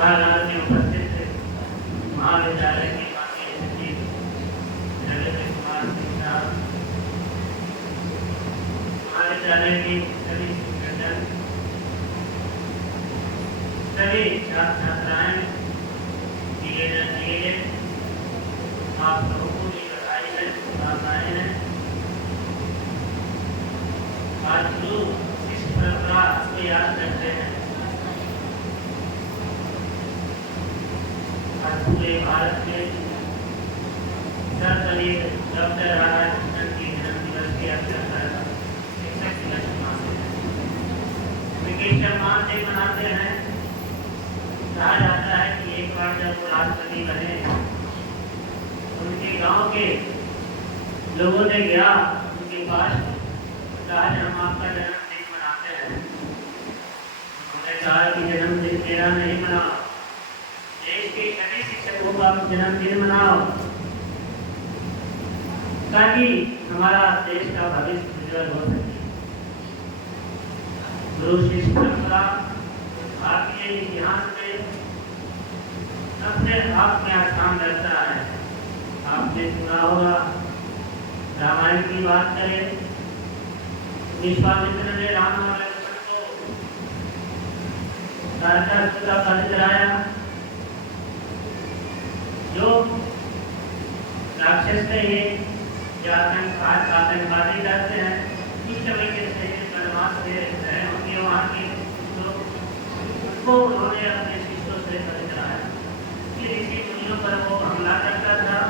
सभागार में उपस्थित महाविद्यालय के माननीय सचिव नरेंद्र कुमार सिंह साहब, महाविद्यालय के सभी शिक्षकगण, सभी छात्र छात्राएं, आप लोगों को भी बधाई है, शुभकामनाएं हैं। आज लोग इस परंपरा को याद करते हैं। आज पूरे भारत में सर्वदलीय डॉक्टर राधाकृष्णन की जन्म दिवस के अवसर पर शिक्षक दिवस मनाते हैं। विशेष सम्मान से मनाते हैं। कहा जाता है कि एक बार जब वो राष्ट्रपति बने, उनके गांव के लोगों ने गया उनके पास, आज हम आपका जन्मदिन मनाते हैं। उन्होंने कहा कि जन्मदिन तेरा नहीं मना, देश के सभी शिक्षकों का जन्मदिन मनाओ, ताकि हमारा देश का भविष्य उज्जवल हो सके। गुरु शिष्य परंपरा भारतीय इतिहास में अपने आप में स्थान रखता है। आपने सुना होगा, रामायण की बात करें, विश्वामित्र ने राम और लक्ष्मण को राक्षस का वध कराया। जो राक्षस थे ये आतंकवादी करते हैं, कुछ तरीके से बनवास दे रहे होंगे वहाँ के लोग, उनको उन्होंने अपने शिष्यों से वध कराया। फिर ऋषि मुनियों पर वो हमला करता था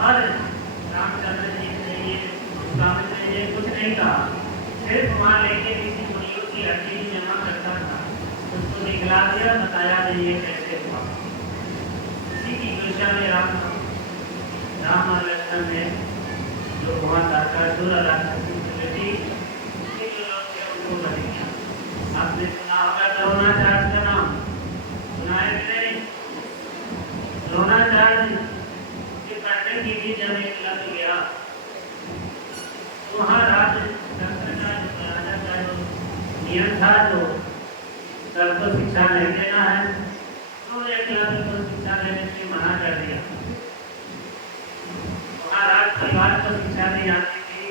और रामचंद्र जी ने ये विश्वामित्र ने कुछ नहीं कहा, सिर्फ वहाँ लेके ऋषि मुनियों की हड्डी जमा करता था, उसको दिखला दिया, बताया नहीं ये कैसे हुआ। इसी की दिशा में राम और लक्ष्मण ने जो वहाँ तारकासुर और राक्षस की बेटी जो लोग थे उनको बदल दिया। आपने सुना होगा द्रोणाचार्य का नाम, सुना है कि नहीं? द्रोणाचार्य के पढ़ने की भी जब एक लग गया, वहाँ राजा का जो नियम था, जो सबको शिक्षा नहीं देना है, उन्होंने एकलव्य को शिक्षा देने से मना कर दिया। वहाँ राज परिवार को शिक्षा दी जाती थी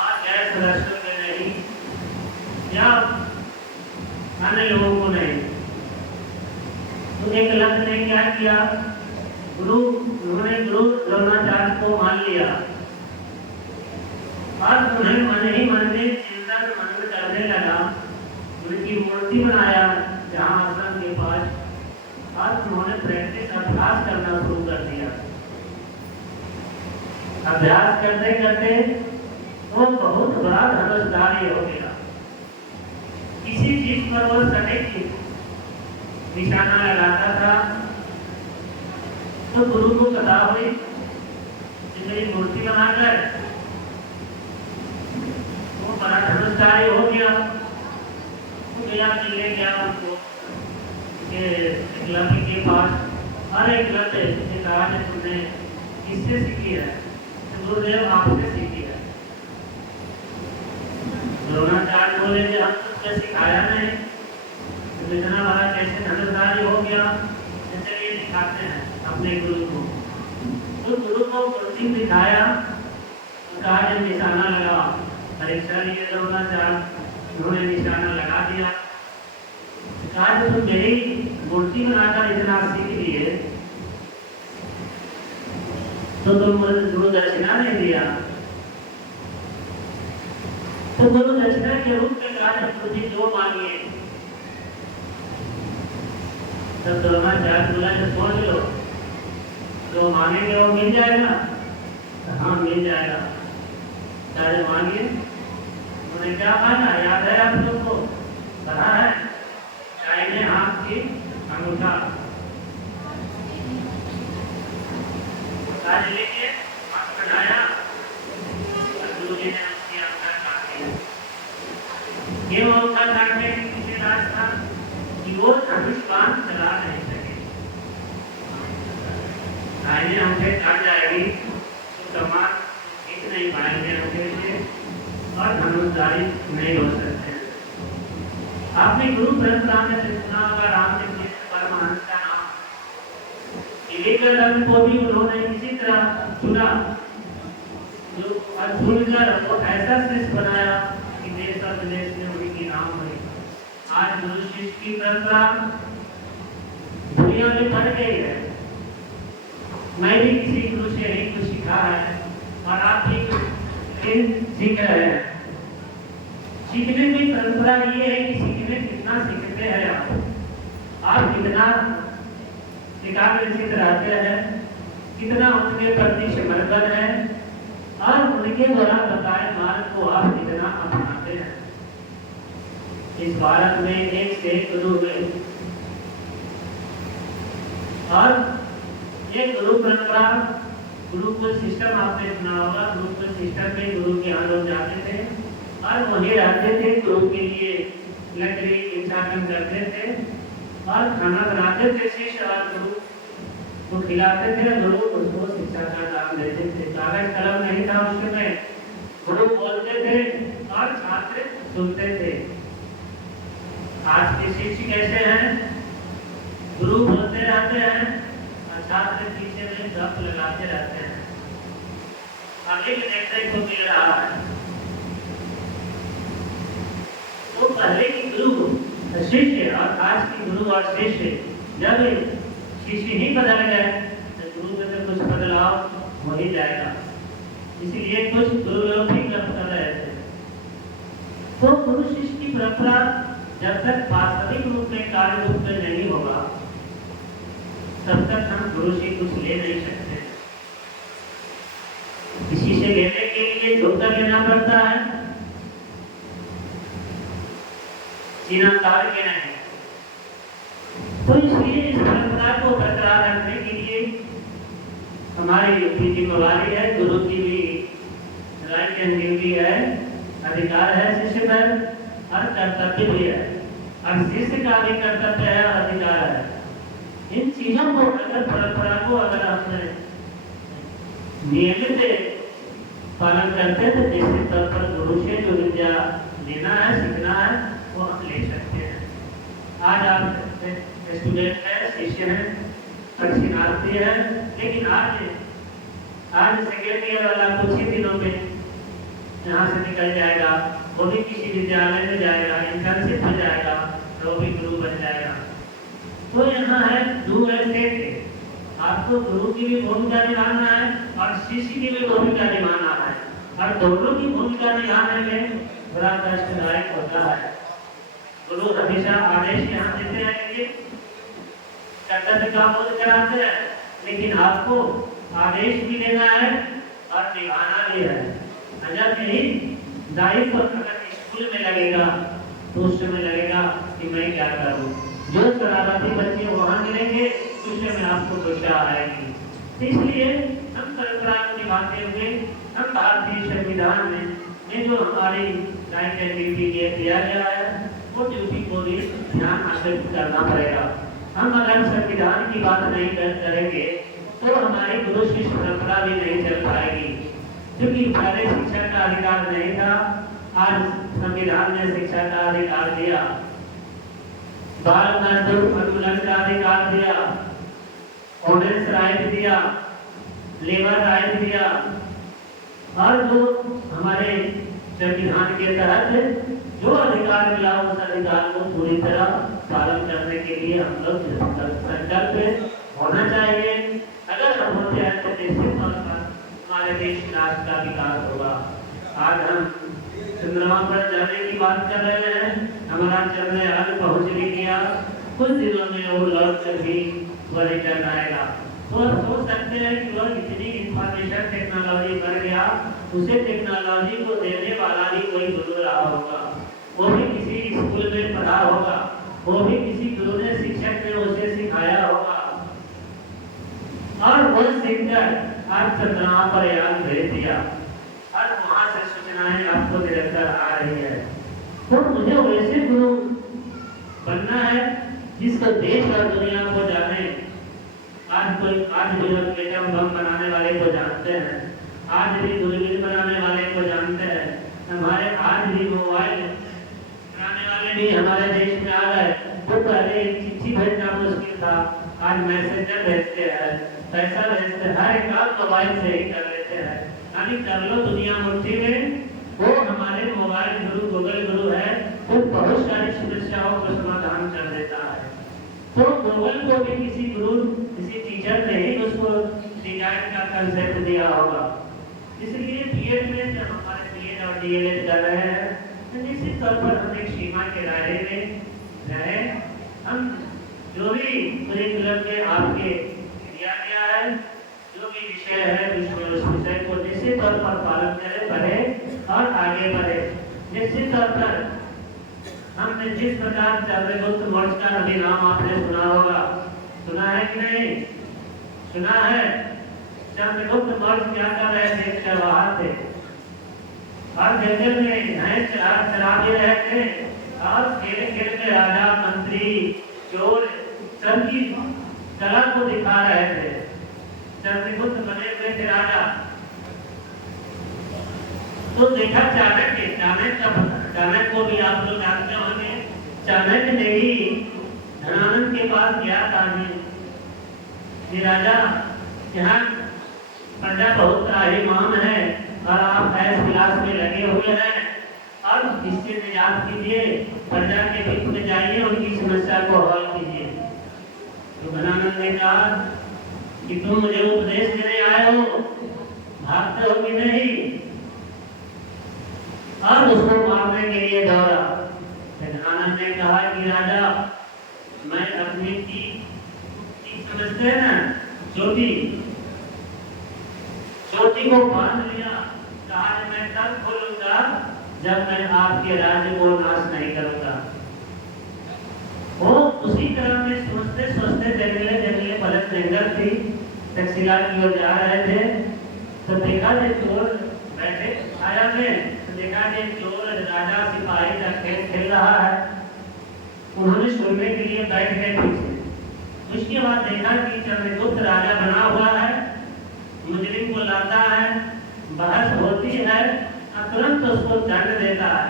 और गैर सदस्यों में नहीं या अन्य लोगों को नहीं। तो एकलव्य ने क्या किया, उन्होंने गुरु द्रोणाचार्य को मान लिया और उन्हें मन ही मन में चिंतन मनन करने लगा। उनकी मूर्ति बनाया जहाँ आश्रम के पास, और उन्होंने प्रैक्टिस अभ्यास करना शुरू कर दिया। अभ्यास करते करते वो बहुत बड़ा धनुषधारी हो गया। किसी चीज पर वो सटीक निशाना लगाता था तो गुरु को पता हुई कि मेरी मूर्ति बनाकर वो बड़ा धनुषधारी हो गया। तो गया मिलने गया उनको एकलव्य के पास, और एकलव्य ने कहा कि तुमने किससे सीखी है? गुरुदेव आपसे सीखी है। द्रोणाचार्य बोले कि हम तुझे सिखाया नहीं, तो इतना बड़ा कैसे धनुषधारी हो गया? चलिए दिखाते हैं अपने गुरु को। तो गुरु को मूर्ति दिखाया, कहा कि निशाना लगा। परीक्षा लिए द्रोणाचार्य, उन्होंने निशाना लगा दिया। कहा कि तुम मेरी मूर्ति बनाकर इतना सीख लिए, तो तुम गुरु दक्षिणा नहीं दिया। तो गुरु दक्षिणा के रूप में कहा तुझे जो मांगिए। तब द्रोणाचार्य बोला कि सोच लो, जो मांगेंगे वो मिल जाएगा। हाँ मिल जाएगा, चाहे मांगिए। उन्होंने क्या मांगा याद है आप लोग को? पता है, दाहिने हाथ की अंगूठा लेके हाथ बढ़ाया और गुरु जी ने उसकी अंगूठा काट दिया। ये अंगूठा काटने के पीछे राज था कि वो धनुष बाण चला नहीं सके। दाहिने अंगूठे काट जाएगी तो कमान खींच नहीं पाएंगे अंगूठे से और धनुषधारी नहीं हो सकते। आपने गुरु परंपरा में सुना होगा, राम ने इलीगल रंग को भी उन्होंने इसी तरह चुना और चुनकर वो ऐसा शिष्य बनाया कि देश और विदेश में उनकी नाम हुई। आज गुरु शिष्य की परंपरा दुनिया में बढ़ गई है। मैं भी किसी गुरु से यही कुछ सीखा है और आप भी सीख रहे हैं। सीखने की परंपरा ये है कि सीखने कितना सीखते हैं आप कितना एकाग्रचित्त रहते हैं, कितना उनके प्रति समर्पण है और उनके द्वारा बताए मार्ग को आप कितना अपनाते हैं। इस भारत में एक से एक गुरु हुए और ये गुरु परंपरा गुरुकुल सिस्टम आपने सुना होगा। गुरुकुल सिस्टम में गुरु के यहाँ लोग जाते थे और वहीं रहते थे। गुरु के लिए लकड़ी इंतजाम करते थे और खाना बनाते थे। शिष्य और गुरु को खिलाते थे। गुरु उसको शिक्षा का दान देते थे। कागज कलम नहीं था उस समय। गुरु बोलते थे और छात्र सुनते थे। आज के शिक्षक कैसे हैं? गुरु बोलते रहते हैं और छात्र पीछे में गप लगाते रहते हैं। आगे के देखने को मिल रहा है। तो पहले की गुरु शिष्य और आज की गुरु और शिष्य, जब शिष्य ही बदल गए तो गुरु में तो कुछ बदलाव हो ही जाएगा। इसलिए कुछ गुरु लोग भी गप कर रहे थे। तो गुरु शिष्य की परंपरा जब तक वास्तविक रूप में कार्य रूप में नहीं होगा तब तक हम गुरु से कुछ ले नहीं सकते। किसी से लेने के लिए धोखा लेना पड़ता है, सीना तार के नहीं। तो इसलिए इस परंपरा को बरकरार रखने के लिए हमारी भी जिम्मेवारी है, गुरु की भी राइट एंड ड्यूटी है, अधिकार है शिष्य पर और कर्तव्य भी है। और शिष्य का भी कर्तव्य है और अधिकार है। इन चीजों को अगर परंपरा को अगर आपने नियमित पालन करते हैं तो निश्चित तौर पर गुरु से जो विद्या लेना है, सीखना है, वो हम ले सकते हैं। आज आप स्टूडेंट है, शिष्य है, दक्षिणार्थी है, लेकिन आज सेकेंड ईयर वाला कुछ ही दिनों में यहाँ से निकल जाएगा। वो भी किसी विद्यालय में जाएगा, इंटर्नशिप में जाएगा, तो भी गुरु बन जाएगा। तो यहाँ है डू एंड टेक। आपको गुरु की भी भूमिका निभाना है और शिष्य की भी भूमिका निभाना है। और दोनों की भूमिका निभाने में बड़ा कष्टदायक होता है। गुरु हमेशा आदेश यहाँ देते हैं कि कर्तव्य का बोध कराते हैं, लेकिन आपको आदेश भी लेना है और निभाना भी है। जब यही दायित्व अगर स्कूल में लगेगा तो उस समय लगेगा कि मैं क्या करूं। जो शरारती बच्चे वहां मिलेंगे उस समय आपको गुस्सा आएगी। तो इसलिए हम परंपरा को निभाते हुए हम भारतीय संविधान में जो हमारी राइट एंड ड्यूटी दिया गया है वो ड्यूटी को भी ध्यान आकर्षित करना पड़ेगा। हम अगर संविधान की बात नहीं करेंगे तो हमारी गुरु शिष्य परंपरा भी नहीं चल पाएगी। क्योंकि पहले शिक्षा का अधिकार नहीं था, आज संविधान ने शिक्षा का अधिकार दिया, बाल अनुकूलन का अधिकार दिया, ऑर्डिनेंस राइट दिया, लेबर राइट दिया। और जो हमारे संविधान के तहत जो अधिकार मिला उस अधिकार को पूरी तरह पालन करने के लिए हम लोग संकल्प होना चाहिए। अगर हम होते हैं तो निश्चित तौर पर हमारे देश राष्ट्र का विकास होगा। आज हम चंद्रमा पर जाने की बात कर रहे हैं। हमारा चंद्रयान पहुंच भी गया, कुछ दिनों में वो लौट कर भी वो रिटर्न आएगा। तो आप सोच सकते हैं कि वह इतनी इंफॉर्मेशन टेक्नोलॉजी बढ़ गया, उसे टेक्नोलॉजी को देने वाला ही कोई गुरु रहा होगा, वो भी किसी स्कूल में पढ़ा होगा, वो भी किसी गुरु ने शिक्षक ने उसे सिखाया होगा और वो सीखकर आज चंद्रमा पर यान भेज दिया और वहां से सूचनाएं आपको निरंतर आ रही है। तो मुझे वैसे गुरु बनना है जिसको देश और दुनिया को जाने। आज भी हम एटम बम बनाने वाले को जानते हैं, आज भी दूरबीन बनाने वाले को जानते हैं, हमारे आज भी मोबाइल बनाने वाले भी हमारे देश में आ गए। तो पहले एक चिट्ठी भेजना मुश्किल था, आज मैसेंजर भेजते हैं, पैसा भेजते हैं, हर एक काम मोबाइल से ही कर लेते हैं। यानी कर लो दुनिया मुट्ठी में। वो हमारे मोबाइल गुरु गूगल गुरु है, वो बहुत सारी समस्याओं का समाधान कर देता है। तो गूगल को भी किसी गुरु किसी टीचर ने ही उसको डिजाइन का कंसेप्ट दिया होगा। इसलिए बीएड में जब हमारे बीएड और डीएलएड कर रहे हैं तो निश्चित तौर पर हम एक सीमा के दायरे में रहे। हम जो भी करिकुलम में आपके दिया गया है, जो भी विषय है उस विषय को निश्चित तौर पर पालन करें, पढ़े और आगे बढ़े। निश्चित तौर पर हमने जिस प्रकार चंद्रगुप्त मौर्य का अभी नाम आपने सुना होगा, सुना है कि नहीं? सुना है। चंद्रगुप्त मौर्य क्या कर रहे थे? चरवाहा थे और जंगल में भैंस चरा भी रहे थे और खेल खेल में राजा मंत्री चोर सबकी कला को दिखा रहे थे। चंद्रगुप्त बने हुए थे राजा। तो देखा चाणक्य को भी आप लोग जानते होंगे। चाणक्य ने ही धनानंद के पास गया था कि राजा यहाँ प्रजा बहुत त्राहिमाम है और आप ऐश विलास में लगे हुए हैं और इससे निजात कीजिए, प्रजा के हित में जाइए, उनकी समस्या को हल कीजिए। तो धनानंद ने कहा कि तुम मुझे उपदेश देने आए हो, भागते हो कि नहीं? और उसको मारने के लिए दौड़ा। धनानंद ने कहा कि राजा मैं अपनी की समझते हैं ना, चोटी को बांध लिया, कहा मैं तब खोलूंगा जब मैं आपके राज्य को नाश नहीं करूंगा। वो उसी तरह में सोचते सोचते जंगले पलट जंगल थी, तक्षशिला की ओर जा रहे थे। तो देखा जे चोर बैठे छाया में, तो देखा जे चोर राजा सिपाही का खेल खेल रहा है। उन्होंने सुनने के लिए बैठ गए पीछे। उसके बाद देखा कि चंद्रगुप्त राजा बना हुआ है, मुजरिम को लाता है, बहस होती है और तुरंत उसको दंड देता है।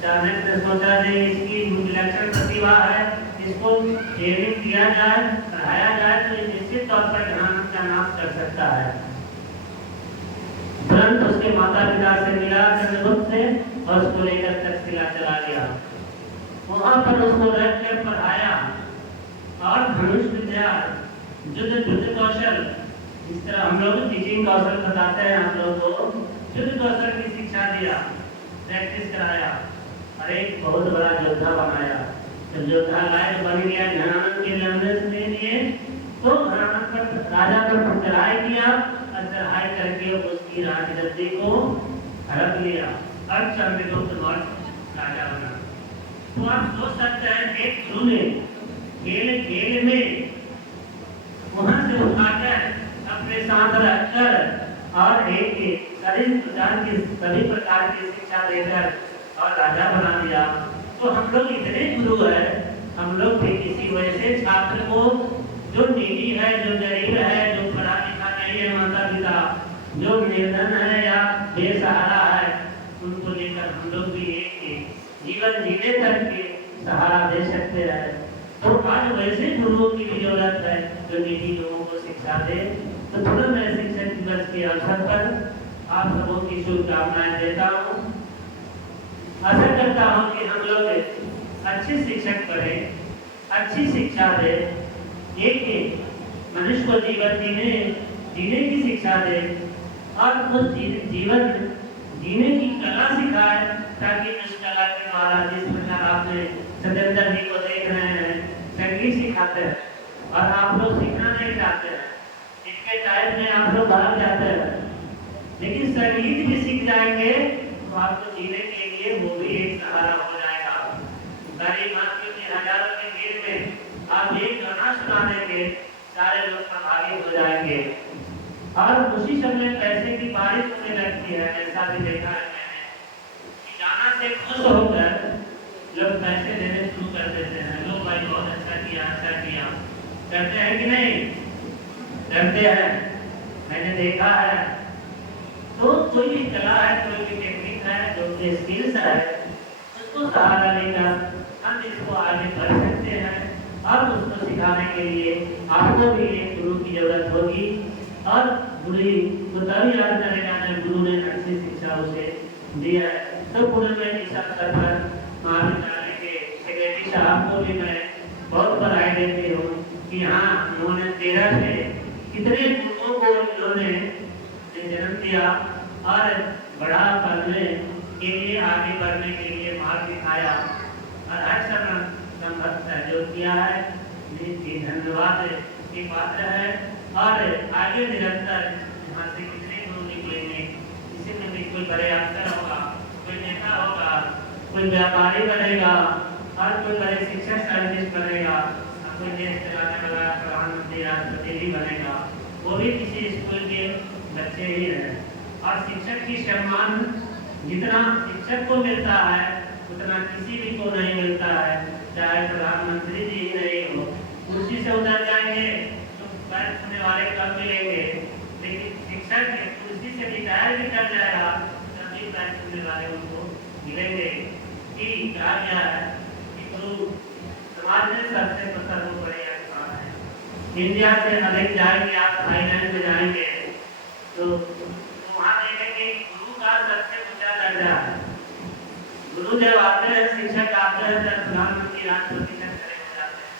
चाणक्य ने सोचा कि इसकी विलक्षण प्रतिभा है, इसको ट्रेनिंग दिया जाए, पढ़ाया जाए तो निश्चित तौर पर धनानंद का नाश कर सकता है। तुरंत उसके माता पिता से मिला चंद्रगुप्त से और उसको लेकर तक्षशिला चला गया। वहां पर उसको रख कर पढ़ाया और धनुष विद्या, युद्ध कौशल, इस तरह हम लोग टीचिंग कौशल बताते हैं, हम लोग को युद्ध कौशल की शिक्षा दिया, प्रैक्टिस कराया और एक बहुत बड़ा योद्धा बनाया। तो योद्धा लायक बन गया धनानंद के लंबे लिए। तो धनानंद पर राजा पर चढ़ाई किया और चढ़ाई करके उसकी राजगद्दी को हड़प लिया और चंद्रगुप्त मौर्य राजा बना। तो आप सोच सकते हैं एक गुरु ने खेल में वहां से उठाकर अपने साथ रखकर और एक सभी प्रकार की शिक्षा देकर और राजा बना दिया। तो हम लोग इतने गुरु है, हम लोग भी किसी वैसे छात्र को जो निजी है, जो गरीब है, जो पढ़ा लिखा नहीं है, माता पिता जो निर्धन है या बेसहारा है, उनको लेकर हम लोग भी एक जीवन जीने तक के सहारा दे सकते हैं। तो आज वैसे गुरुओं की भी जरूरत है जो निजी लोगों को शिक्षा दे। तो थोड़ा मैं शिक्षक दिवस के अवसर पर आप सबों की शुभकामनाएं देता हूँ। आशा करता हूँ कि हम लोग अच्छे शिक्षक बने, अच्छी शिक्षा दे, एक मनुष्य को जीवन जीने की शिक्षा दे और उस जीवन जीने की कला सिखाए, ताकि उस कला के द्वारा जिस प्रकार आपने सत्येंद्र जी को देख रहे हैं संगीत सिखाते हैं और आप लोग सीखना नहीं चाहते हैं, इसके टाइप में आप लोग भाग जाते हैं, लेकिन संगीत भी सीख जाएंगे तो आपको जीने के लिए वो भी एक सहारा हो जाएगा। गरीब मानसियों की हजारों के भीड़ में आप एक गाना सुना देंगे, सारे लोग प्रभावित हो जाएंगे और उसी समय पैसे की बारिश होने लगती है। ऐसा भी देखा है मैंने कि गाना से खुश होकर लोग पैसे देने शुरू कर देते हैं। लोग भाई बहुत अच्छा किया करते हैं कि नहीं करते हैं, मैंने देखा है। तो कोई भी कला है, कोई भी टेक्निक है, जो भी स्किल्स है, उसको सहारा लेकर हम इसको आगे बढ़ सकते हैं। और उसको सिखाने के लिए आपको भी एक गुरु की जरूरत होगी और गुरु को तभी याद करेगा जब गुरु ने अच्छी शिक्षा उसे दिया है। तो गुरु में इस अवसर पर महाविद्यालय के सेक्रेटरी साहब को भी मैं बहुत बधाई देती हूँ कि हाँ उन्होंने 13 से कितने गुरुओं को इन्होंने जन्म दिया और बड़ा बनने के लिए आगे बढ़ने के लिए मार्ग दिखाया और हर समय सहयोग किया है। जी धन्यवाद की पात्र है और आगे निरंतर यहाँ से कितने गुरु निकलेंगे, किसी में भी कोई बड़े अफसर होगा, कोई नेता होगा, कोई व्यापारी बनेगा और कोई बड़े शिक्षक साइंटिस्ट बनेगा, कोई देश चलाने वाला प्रधानमंत्री राष्ट्रपति भी बनेगा, वो भी किसी स्कूल के बच्चे ही हैं। और शिक्षक की सम्मान जितना शिक्षक को मिलता है उतना किसी भी को नहीं मिलता है, चाहे प्रधानमंत्री जी ही नहीं हो। कुर्सी से उतर जाएंगे तो पैर छूने वाले कम मिलेंगे, लेकिन शिक्षक कुर्सी से रिटायर भी कर जाएगा तभी पैर छूने वाले उनको मिलेंगे। कि कहा गया है कि गुरु समाज में सबसे सर्वोपरि स्थान है। इंडिया से अधिक जाएंगे आप, थाईलैंड में जाएंगे तो वहाँ देखेंगे गुरु का सबसे ऊंचा दर्जा है। गुरु जब आते हैं, शिक्षक आते हैं तब प्रधानमंत्री राष्ट्रपति तक खड़े हो जाते हैं,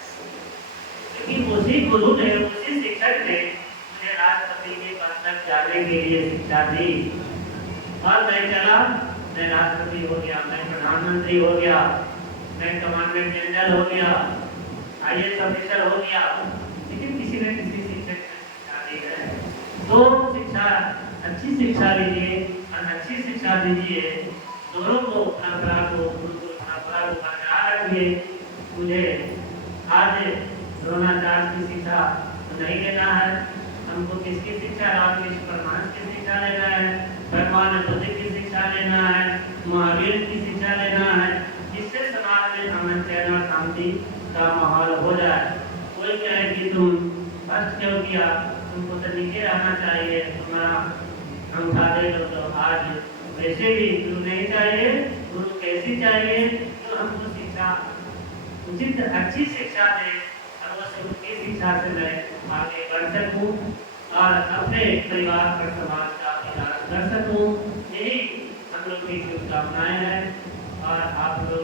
लेकिन उसी गुरु ने उसी शिक्षक ने मुझे राष्ट्रपति के पद तक जाने के लिए शिक्षा दी और मैं चला, मैं राष्ट्रपति हो गया, मैं प्रधानमंत्री हो गया, मैं कमांडेंट जनरल हो गया, IAS ऑफिसर हो गया, लेकिन किसी न किसी शिक्षक ने शिक्षा दी है। तो शिक्षा अच्छी शिक्षा लीजिए और अच्छी शिक्षा दीजिए, दोनों को परंपरा को परंपरा को बरकरार रखिए। मुझे आज द्रोणाचार्य की शिक्षा नहीं लेना है, हमको किसकी शिक्षा, रामकृष्ण परमहंस की शिक्षा लेना है, भगवान बुद्ध की शिक्षा लेना है, महावीर की शिक्षा लेना है, जिससे समाज में अमन चैन और शांति का माहौल हो जाए। कोई कहे कि तुम फर्स्ट क्यों किया, तुमको तो नीचे रहना चाहिए, तुम्हारा अंगूठा दे लो, तो आज वैसे भी गुरु नहीं चाहिए, गुरु कैसी चाहिए तो हमको शिक्षा उचित अच्छी शिक्षा दे और वो उसकी शिक्षा से मैं आगे बढ़ सकूं और अपने परिवार पर समाज का विकास कर सकूं। यही हम लोग की शुभकामनाएं हैं और आप लोग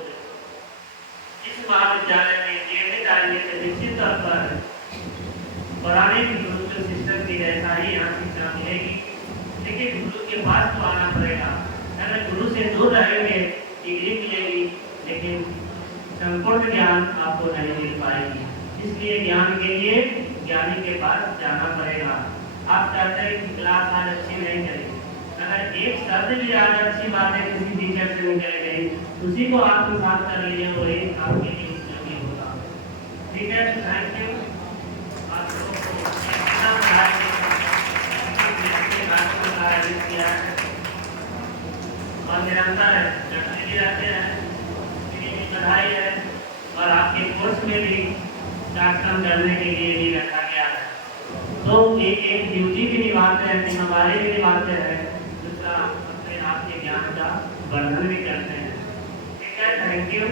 इस महाविद्यालय में नियमित आएंगे तो निश्चित तौर पर पुराने गुरुकुल सिस्टम की जैसा ही यहाँ शिक्षा मिलेगी, लेकिन गुरु के पास तो आना पड़ेगा। अगर गुरु से दूर रहेंगे डिग्री मिलेगी लेकिन संपूर्ण ज्ञान आपको नहीं मिल पाएगी। इसलिए ज्ञान के लिए ज्ञानी के पास जाना पड़ेगा। आप चाहते हैं कि क्लास आज अच्छी नहीं चलेगी, अगर एक शब्द भी आज अच्छी बात है किसी टीचर से निकल गई, उसी को आत्मसात कर लिए, वही आपके लिए उपयोगी होगा। ठीक है, थैंक यू। आप लोगों को किया है और निरंतर चढ़ते भी रहते हैं, बधाई है। और आपके कोर्स में भी कार्यक्रम करने के लिए भी रखा गया है, तो एक ड्यूटी भी निभाते हैं, जिम्मेदारी भी निभाते हैं, दूसरा अपने आप के ज्ञान का वर्धन भी करते हैं। ठीक है, थैंक यू।